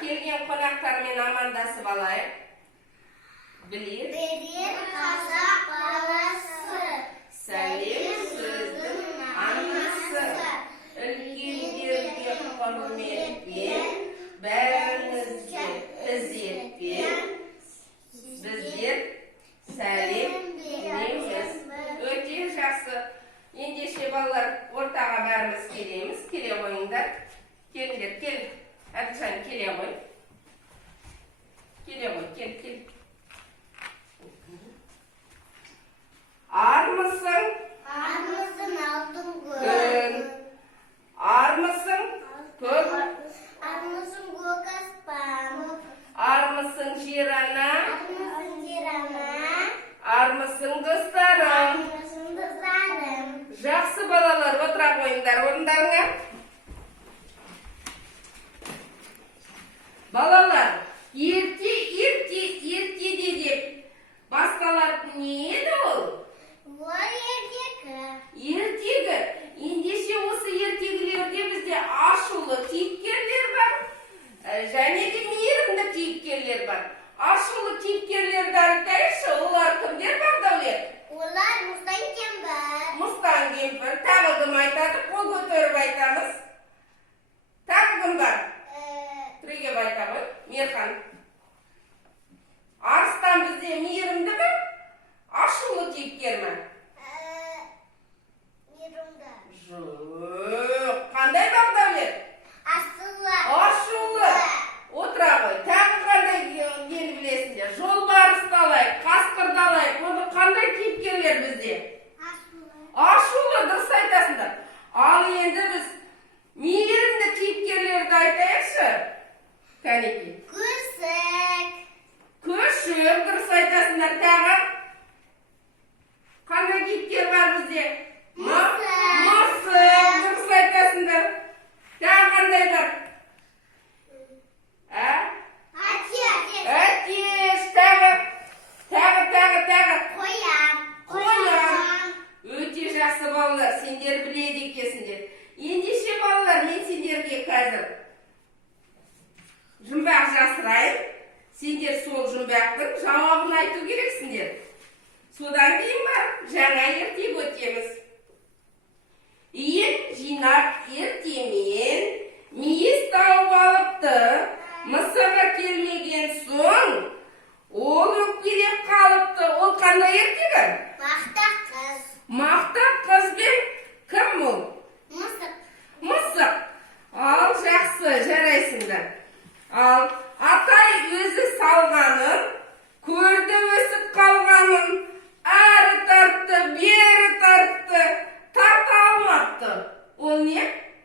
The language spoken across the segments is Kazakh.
kelgen qonaqlarмен amandasып alayık. Bilir қазақ баласы, сәлем сөздің анасы. Үлкендерге құрметпен, бәріңізге ізетпен біздер сәлем береміз. Өте жақсы. Ендеше балалар, ортаға бәріміз келеміз. Келе қойыңдар. Келіңдер, кел. Әділжан, келе қой. Келе қой, кел. Армысың? армысың алтын күн, Армысың? Көк? армысың көк аспан, Армысың жер ана? армысың жер ана, Армысың достарым? армысың достарым. Жақсы балалар, отыра қойыңдар орындарыңа. Балалар, ертеде деп басталатын не еді ол? Ол ертегі. Ертегі. Ендеше осы ертегілерде бізде ашулы кейіпкерлер бар, және де мейірімді кейіпкерлер бар. Ашулы кейіпкерлерді айтайықшы, олар кімдер Бақдәулет? Олар Мұстан кемпір. Мұстан кемпір. Тағы кім айтады? Қол көтеріп айтамыз. Тағы кім бар? Түрегеп айта ғой. Мерхан. Арыстан бізде мейірімді ме? Ашулы кейіпкер ме? Мейірімді. Жоқ. Қандай Бақдәулет? Асылы. Ашулы. Отыра ғой. Тағы қандай ел білесіңдер? Жолбарысты алайық, қасқырды алайық. Оны қандай кейіпкерлер бізде? Асылы. Ашулы, дұрыс айтасыңдар. Ал енді біз мейірімді кейіпкерлерді айтайықшы. Кәнеки. Күсік. Көшік, дұрыс айтасыңдар. Тағы қандай кейіпкер бар бізде? Мысық, дұрыс айтасыңдар. Тағы қандай бар? Әтеш, тағы. Қоян. Өте жақсы балалар, сендер біледі екенсіңдер. Ендеше балалар, мен сендерге қазір жұмбақ жасырайын. Сендер сол жұмбақтың жауабын айту керексіңдер. Содан кейін бар, жаңа ертегі өтеміз. Ел жинап ертемен, мейіз тауып алыпты. Мысығы келмеген соң, ол өкпелеп қалыпты. Ол қандай ертегі? Мақтақ қыз. Мақтақ қыз бен кім ол? Мысық. Мысық. Ал жақсы, жарайсыңдар. Ал атай өзі салғанын, көрді өсіп қалғанын, әрі тартты, бері тартты, тарта алмапты. Ол не?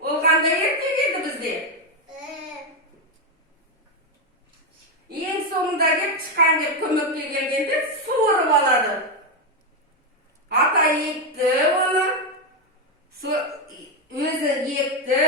Ол қандай ертегі еді бізде? Ең соңында кеп тышқан кеп көмекке келгенде суырып алады. Ата екті оны, өзі екті,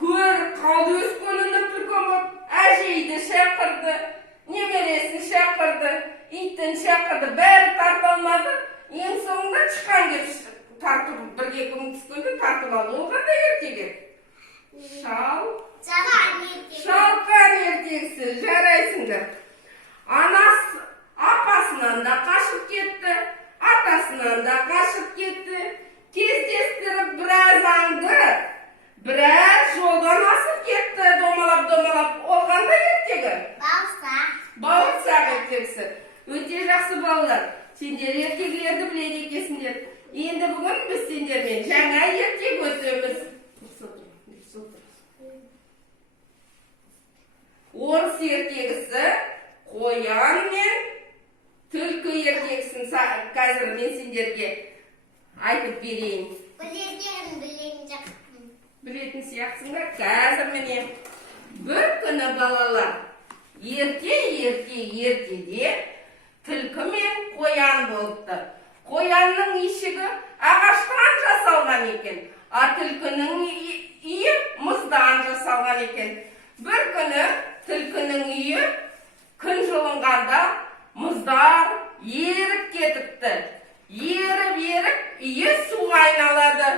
көріп қалды өскенін үлкен болып, әжейді шақырды, немересін шақырды, итін шақырды, бәрі тартып алмады. Ең соңында тышқан кеп тартып, бірге көмектескенде тартып алды. Ол қандай ертегі? Шалқар ертегісі, жарайсыңдар. Апасынан да қашып кетті, атасынан да қашып кетті. Кездестіріп біраз аңды, біраз жолдан асып кетті, домалап. Ол қандай ертегі? Бауырсақ ертегісі. Өте жақсы балалар. Сендер ертегілерді біледі екенсіңдер. Енді бүгін біз сендермен жаңа ертегі өтеміз. Орыс ертегісі, қоян мен түлкі ертегісін қазір мен сендерге айтып берейін. Білетін сияқтысыңдар. Қазір міне бір күні балалар ертеде түлкі мен қоян болыпты. Қоянның ишігі ағаштан жасалған екен, а түлкінің үйі мұздан жасалған екен. Бір күні түлкінің үйі күн жылынғанда мұздар еріп кетіпті. Еріп, үйі суға айналады.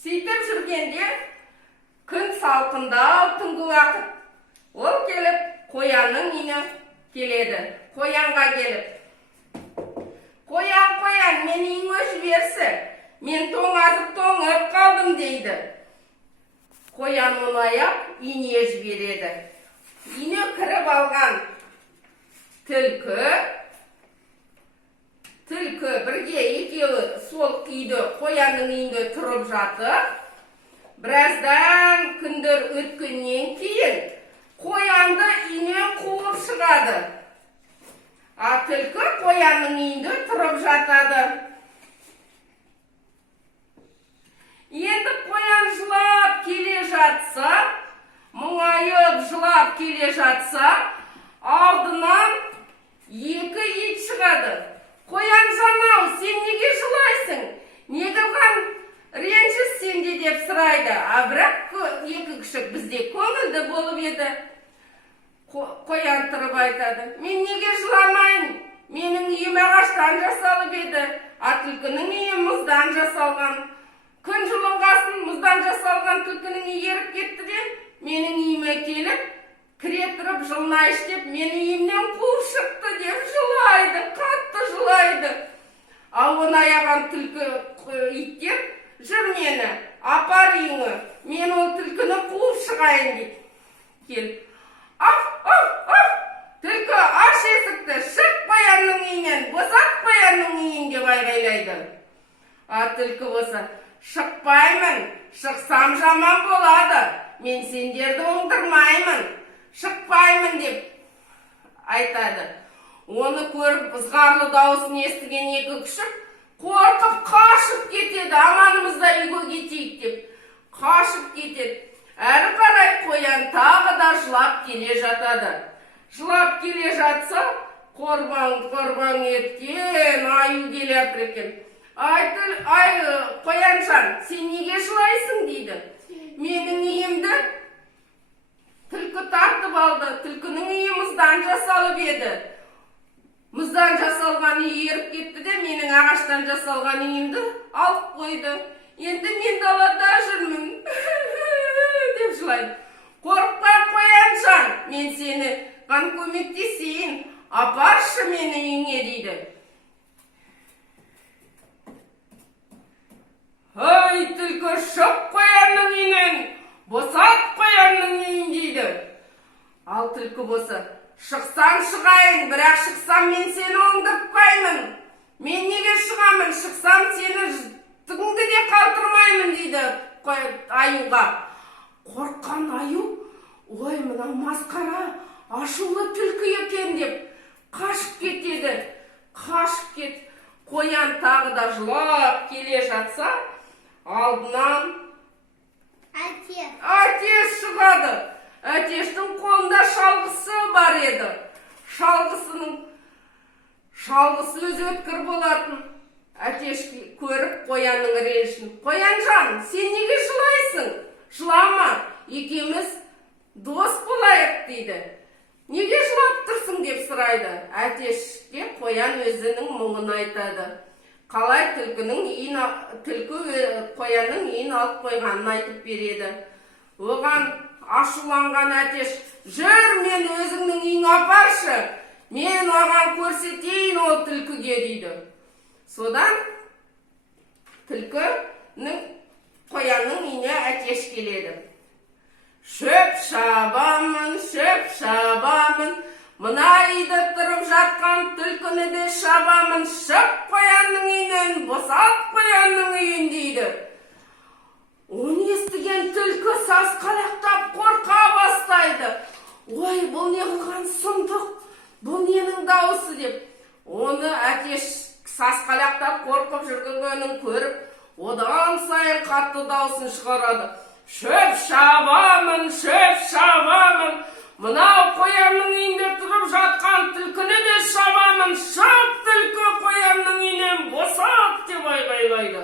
Сөйтіп жүргенде Күн салқындау түнгі уақыт. Ол келіп, қоянның үйіне келеді. Қоянға келіп. Қоян, мен үйіңе жіберсі. Мен тоңазып тоңып қалдым дейді. Қоян оны аяп, үйіне жібереді. Үйіне кіріп алған түлкі бірге екеуі сол үйде қоянның үйінде тұрып жатыр. Біраздан күндер өткеннен кейін қоянды үйінен қуып шығады. А түлкі қоянның үйінде тұрып жатады. Енді қоян жылап келе жатса, мұңайып жылап келе жатса, алдынан екі ит шығады. Қоян жанау, сен неге жылайсың? Неғылған ренжіс сенде деп сұрайды. А бірақ екі күшік бізде көңілді болып еді. Қоян тұрып айтады. Мен неге жыламайын? Менің үйім ағаштан жасалып еді. А түлкінің үйі мұздан жасалған. Күн жылынғасын мұздан жасалған түлкінің үйі еріп кетті де, менің үйіме келіп, кіре тұрып жылнайыш деп, мені үйімнен қуып шықты деп жылайды, қатты жылайды. Ал оны аяған түлкі иттер, жүр мені, апар үйіңе, мен ол түлкіні қуып шығайын дейді. Келіп, түлкі аш есікті, шық қоянның үйінен, босат қоянның үйін деп айғайлайды. А түлкі болса, шықпаймын, шықсам жаман болады, мен сендерді оңдырмаймын, шықпаймын деп айтады. Оны көріп ызғарлы дауысын естіген екі күшік қорқып қашып кетеді, аманымызда үйге кетейік деп. Қашып кетеді. Әрі қарай қоян тағы да жылап келе жатады. Жылап келе жатса, қорбаң еткен аю келе жатыр екен. Ай, қоянжан, сен неге жылайсың дейді. Менің үйімді түлкі тартып алды. Түлкінің үйі мұздан жасалып еді. Мұздан жасалған үй еріп кетті де, менің ағаштан жасалған үйімді алып қойды. Енді мен далада жүрмін деп жылайды. Қорықпа қоянжан, мен сені көмектесейін, апаршы мені үйіңе дейді. Ой, түлкі шық қоянның үйінен, босат қоянның үйін дейді. Ал түлкі болса, шықсам шығайын, бірақ шықсам мен сені оңдыртпаймын. Мен неге шығамын, шықсам сені түгіңді де қалтырмаймын дейді аюға. Қорққан аю, ой, мына масқара, ашулы түлкі екен деп, қашып кетеді. Қашып кет. Қоян тағы да жылап келе жатса, алдынан әтеш шығады. Әтештің қолында шалғысы бар еді. Шалғысы өзі өткір болатын. Әтеш көріп қоянның ренішін. Қоянжан, сен неге жылайсың? Жылама, екеуміз дос болайық дейді. Неге жылап тұрсың деп сұрайды. Әтешке қоян өзінің мұңын айтады. Қалай түлкі қоянның үйін алып қойғанын айтып береді. Оған ашуланған әтеш, жүр мен өзіңнің үйін апаршы, мен оған көрсетейін ол түлкіге дейді. Содан түлкі қоянның үйіне әтеш келеді. Шөп шабамын, мына үйде тұрып жатқан түлкіні де шабамын, шық қоянның үйінен, босат қоянның үйін дейді. Оны естіген түлкі сасқалақтап қорқа бастайды. Ой, бұл не қылған сұмдық, бұл ненің дауысы деп. Оны әтеш сасқалақтап қорқып жүргенін көріп, одан сайын қатты дауысын шығарады. Шөп шабамын, мынау қоянның үйінде тұрып жатқан түлкіні де шабамын, шық түлкі қоянның үйінен, босат деп айғайлайды.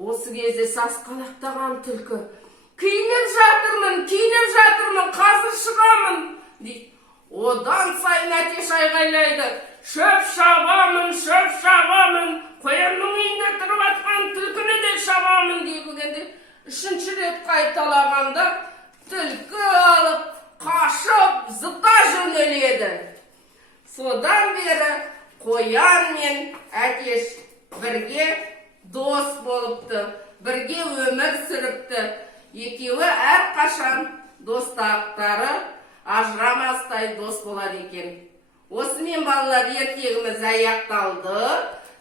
Осы кезде сасқалақтаған түлкі, киініп жатырмын, қазір шығамын дейді. Одан сайын әтеш айғайлайды. Шөп шабамын, қоянның үйінде тұрып жатқан түлкіні де шабамын дегенде Үшінші рет қайталағанда түлкі алып, қашып, зыта жөнеледі. Содан бері қоян мен әтеш бірге дос болыпты, бірге өмір сүріпті. Екеуі әрқашан достақтары ажырамастай дос болады екен. Осымен балалар ертегіміз аяқталды.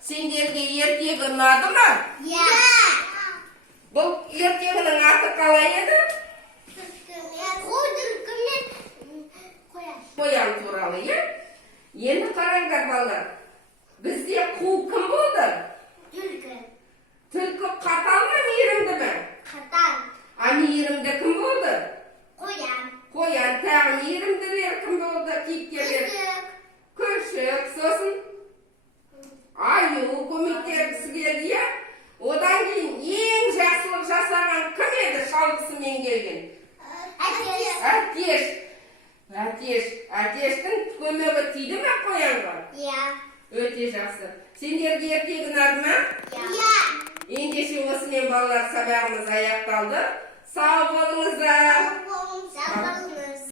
Сендерге ертегі ұнады ма? Иә. Бұл ертегінің аты қалай еді? Қоян туралы, иә? Енді қараңдар балалар. Бізде қу кім болды? Түлкі. Түлкі қатал ма, мейірімді ме? Қатал. А мейірімді кім болды? Қоян. Қоян, тағы мейірімділер кім болды? Кейіпкерлер. Күшік, сосын аю көмектергісі келді, иә? Одан кейін ең жақсылық жасаған кім еді шалғысымен келген? Әтеш. Әтештің көмегі тиді ме қоянға? Иә. Өте жақсы. Сендерге ертегі ұнады ма? Иә. Ендеше осымен балалар сабағымыз аяқталды. Сау болыңыздар. Сау болыңыз.